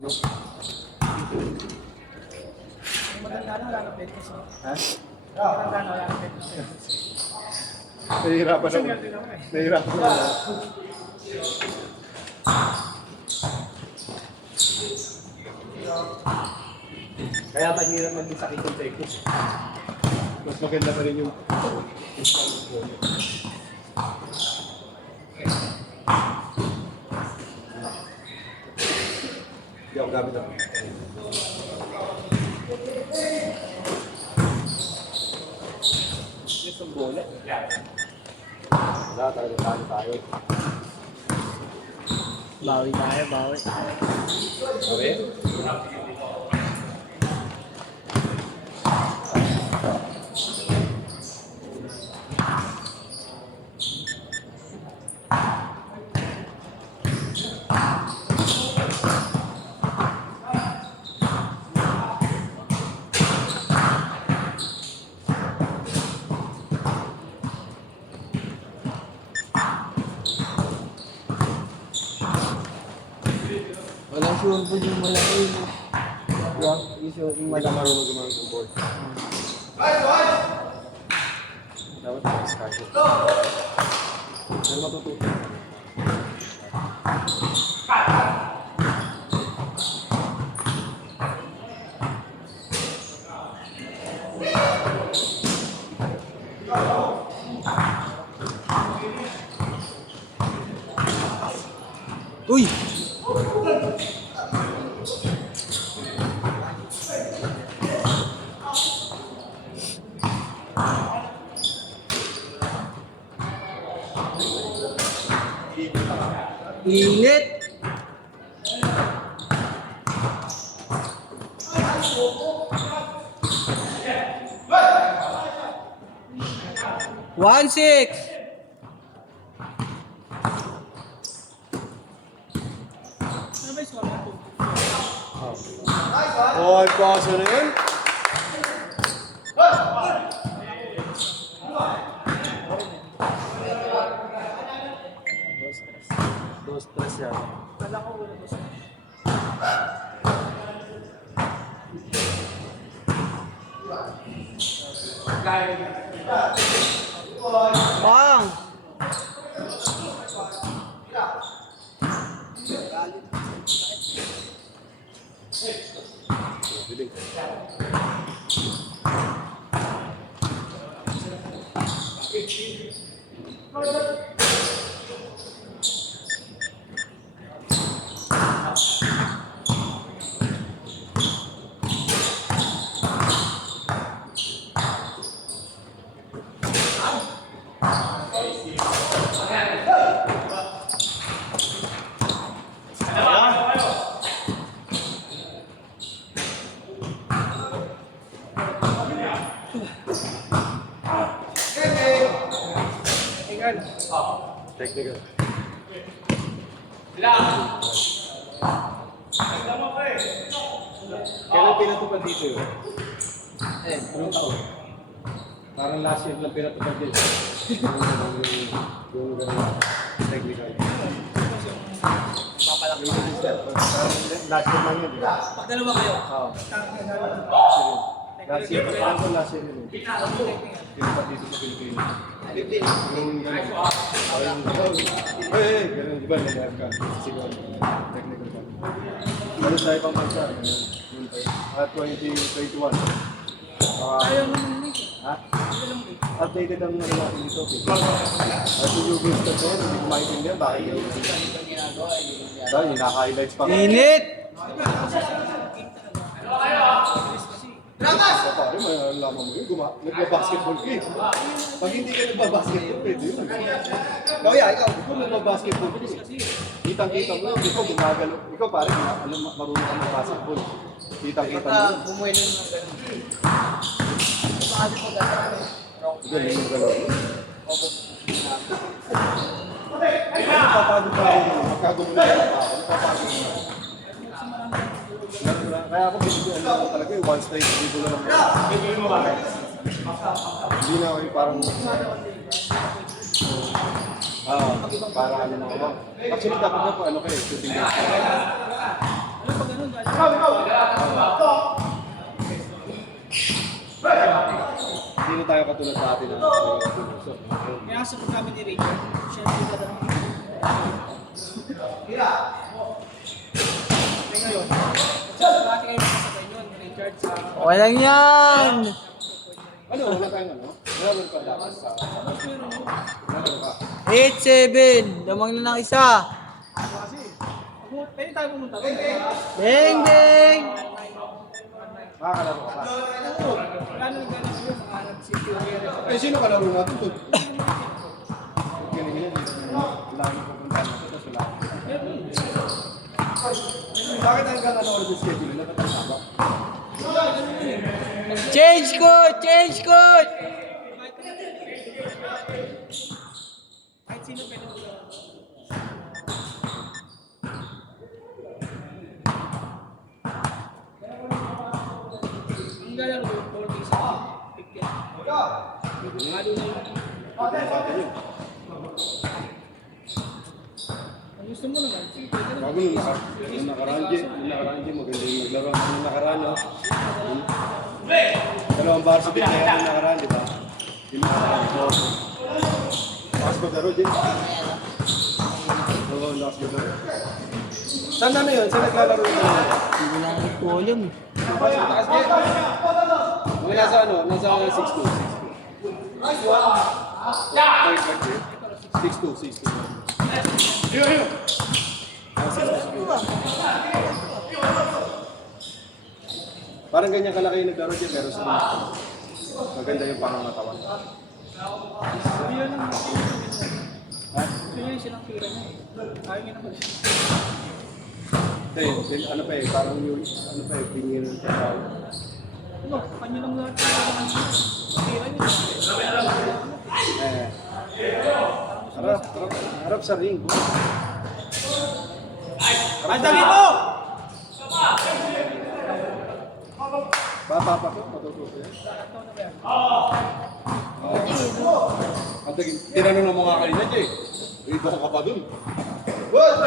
Maganda na wala na pwede kasi. Ha? Maganda na wala na pwede. Nahihirapan ako. Nahihirapan ako. Kaya mahirap mag-isakit yung tekos. Mas maganda pa rin yung hindi ako gamit ako. Yung bola. Wala talaga tayo. Bawi tayo, bawi. Okay? Walang sure po yung malaki. Yung Hindi ka marunong gumamit ng board. Dapat mag-discard. Pero matututo. Uy! Init! One six. Oh, pasa na yun. Dos tres yan. Bang! Technical. Kailan pinatupad dito yun? Anong taon? Parang last year lang pinatupad dito. Yung gano'n. Technical. Papalaki. Last year lang yun. Pagdalawa kayo. Oo. Last year. Parang last year yun. Pinatupad dito sa Pilipinas. Yung gano'n. Gano'n. Di ba? Nag-aarap ka. Siguro. Technical ka. Ano sa ibang bansa? Yun pa. 2021. Ha? Updated ang mga natin dito. At yung gusto ko, hindi ko maintindihan. Bakit yun? Dahil naka-highlights pa. Init! Sa pare, malalaman mo yun. Nagbabasketball ka eh. Pag hindi ka nagbabasketball, pwede yun. Kaya ikaw, kung nagbabasketball ka kitang-kita mo, ikaw gumagalo. Ikaw pare, marunong ka mag-basketball. Kitang-kita mo yun. Bumuhay na ng ganun. Galing yung gano'n. Ano papagod pa rin yun? Magkagumulo ka pa ako. Papagod mo na. Kaya ako binigyan lang talaga yung one straight dribble lang. Hindi na ako yung parang para ano na ako. Actually dapat na po ano kayo, shooting game. Ano pag ganun, katulad dati na so, Kaya sa kami ni Richard, siya yung dito lang. Ngayon, dati kayo nakasabay yun, Richard sa... Okay lang yan! ano, wala tayong ano? Meron pa dapat sa... Meron pa. 8-7. Lamang na ng isa. Pwede tayo pumunta rin. Ding ding! Makakalaro ka pa. Plano yung gano'n yun, mga nag-security. Eh, sino kalaro natin doon? Galing yun. Wala nang pupunta natin. Tapos wala. Bakit ang gano'n ako sa schedule? Nakatang ba? Change code! Change code! Kahit sino pwede mo. Ang galaro yung 40 sa 50. Lalo na yung... Ang gusto mo naman, sige, pwede naman. Bago nung nakaraan, maganda yung maglaro. Nung nakaraan, no? Dalawang varsity na yan nung nakaraan, di ba? Yung nakaraan. Lakas maglaro, Jim. Oo, lakas maglaro. Saan na yun? Saan naglalaro yun? Hindi na ang volume. Lakas Jim. Mga nasa ano? Nasa 6'2". 6'2". Yun. Parang ganyan kalaki yung naglaro dyan, pero sa maganda yung pangangatawan. Yun lang. Ha? Yun yung silang tira niya. Ayaw niya naman siya. Then, ano pa eh, parang yung, ano pa eh, pingin ng tao. Ano, kanya lang lahat. Tira niya. Harap sa ring. Ay, dali mo! Bata pa ko, matututo yan. Ang tagin, tinanong ng mga kanina, Jay. Rito ka pa dun. What?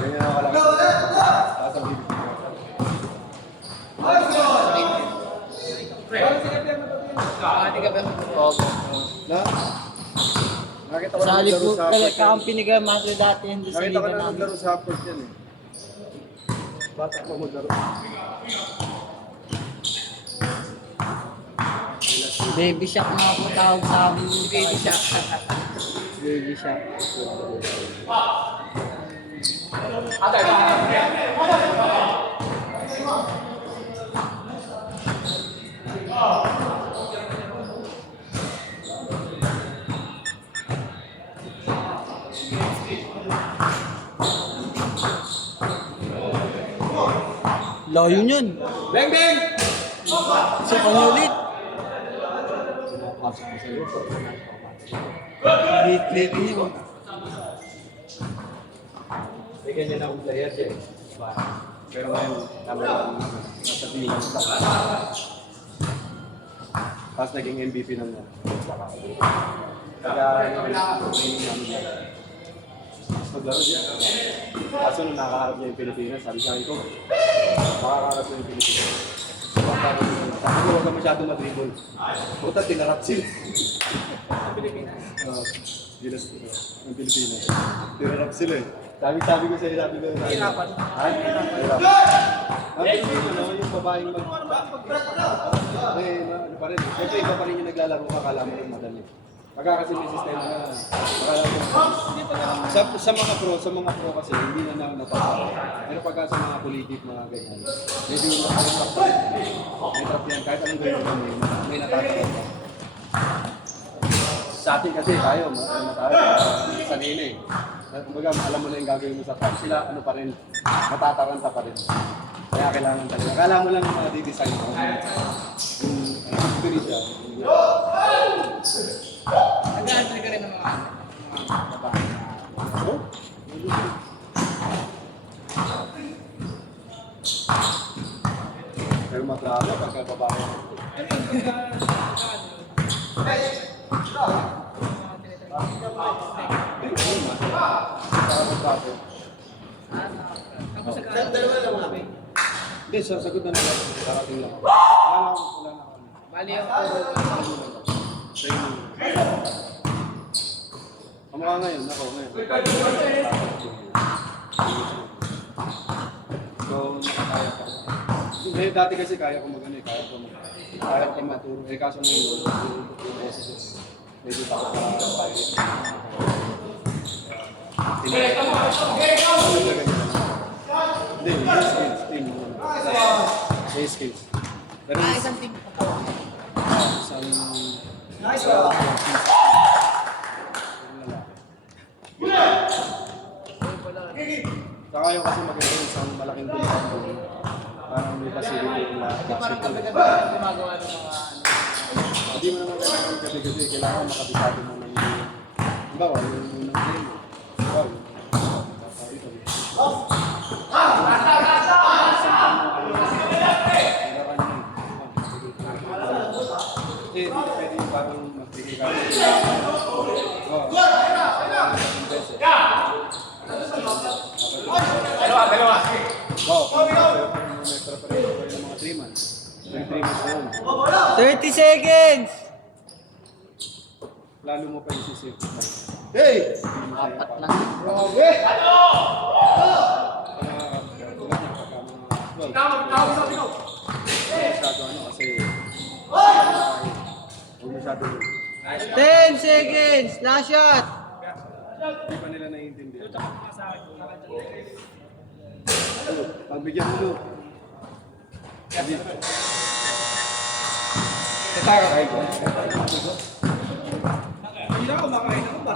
Ganyan ako lang. Taas ang bibig. Na? Nakita ko Sa na halip naglaro ko, sa Upward yan. kakampi ni Master dati yun doon sa Nakita ko liga na namin. naglaro sa Upward yan eh. Bata pa maglaro. Baby Shark mga po tawag sa amin. Baby Shark. Baby Shark. Layo yun. Bang bang! Sa kanya ulit. Late niyo. May ganyan akong player dyan. Pero ngayon, nasa tingin ko. Tapos naging MVP ng kaya training namin yan. Tapos maglaro dyan. Kaso nung nakaharap niya yung Pilipinas, sabi sa akin ko, makakaharap niya yung Pilipinas. Sabi ko, huwag ka masyado madribble. Buta, tinarap sila. Sa Pilipinas. Ang Pilipinas. Tinarap sila eh. Sabi ko sa'yo, sabi ko. Hirapan. Ha? Hirapan. Ang Pilipino, no, yung babaeng mag... Eh, ano pa rin. Siyempre, iba pa rin yung naglalaro ka, kala mo yung madali. Pagka kasi may sistema na... Sa mga pro kasi, hindi na napapala. Pero pagka sa mga politik, mga ganyan, medyo nakatrap pa rin. May trap yan, kahit anong gawin mo, may natatrap ka. Sa atin kasi tayo, sanina eh. Kumbaga, alam mo na yung gagawin mo sa trap. Sila, ano pa rin, matataranta pa rin. Kaya kailangan talaga. Akala mo lang mga di-design mo. Yung spirit siya. Nag-aantay ka rin ng mga babae. Pero matralo pagka babae. Ano yun? Hindi, sasagot na naman. Darating lang. Wala na ako. Bali yung puro. Training. Ang mga ngayon, ako ngayon. So, nakakaya pa. Hindi, dati kasi kaya ko mag-ano eh, kaya ko maturo. Eh, kaso ngayon, medyo takot na hindi, skills. May skills. Pero Isang team ko po. isang... Nice Saka yung kasi maganda isang malaking tulad doon. Parang may facility na Parang basketball. gabi-gabi gumagawa ng mga ano. Hindi mo naman kailangan gabi-gabi, kailangan makabisado mo ng game. Halimbawa, yung unang game. Halimbawa, hindi pwede parang magbigay ka. Wow, may preparation pa yung mga 3 months. Yung 3 months na yun. 30 seconds! Lalo mo pa isisip. Hey! Apat na. Masyado ano kasi masyado 10 seconds! Last shot! hindi pa nila naiintindihan. Pagbigyan mo lo. Hindi ako makain ako ba?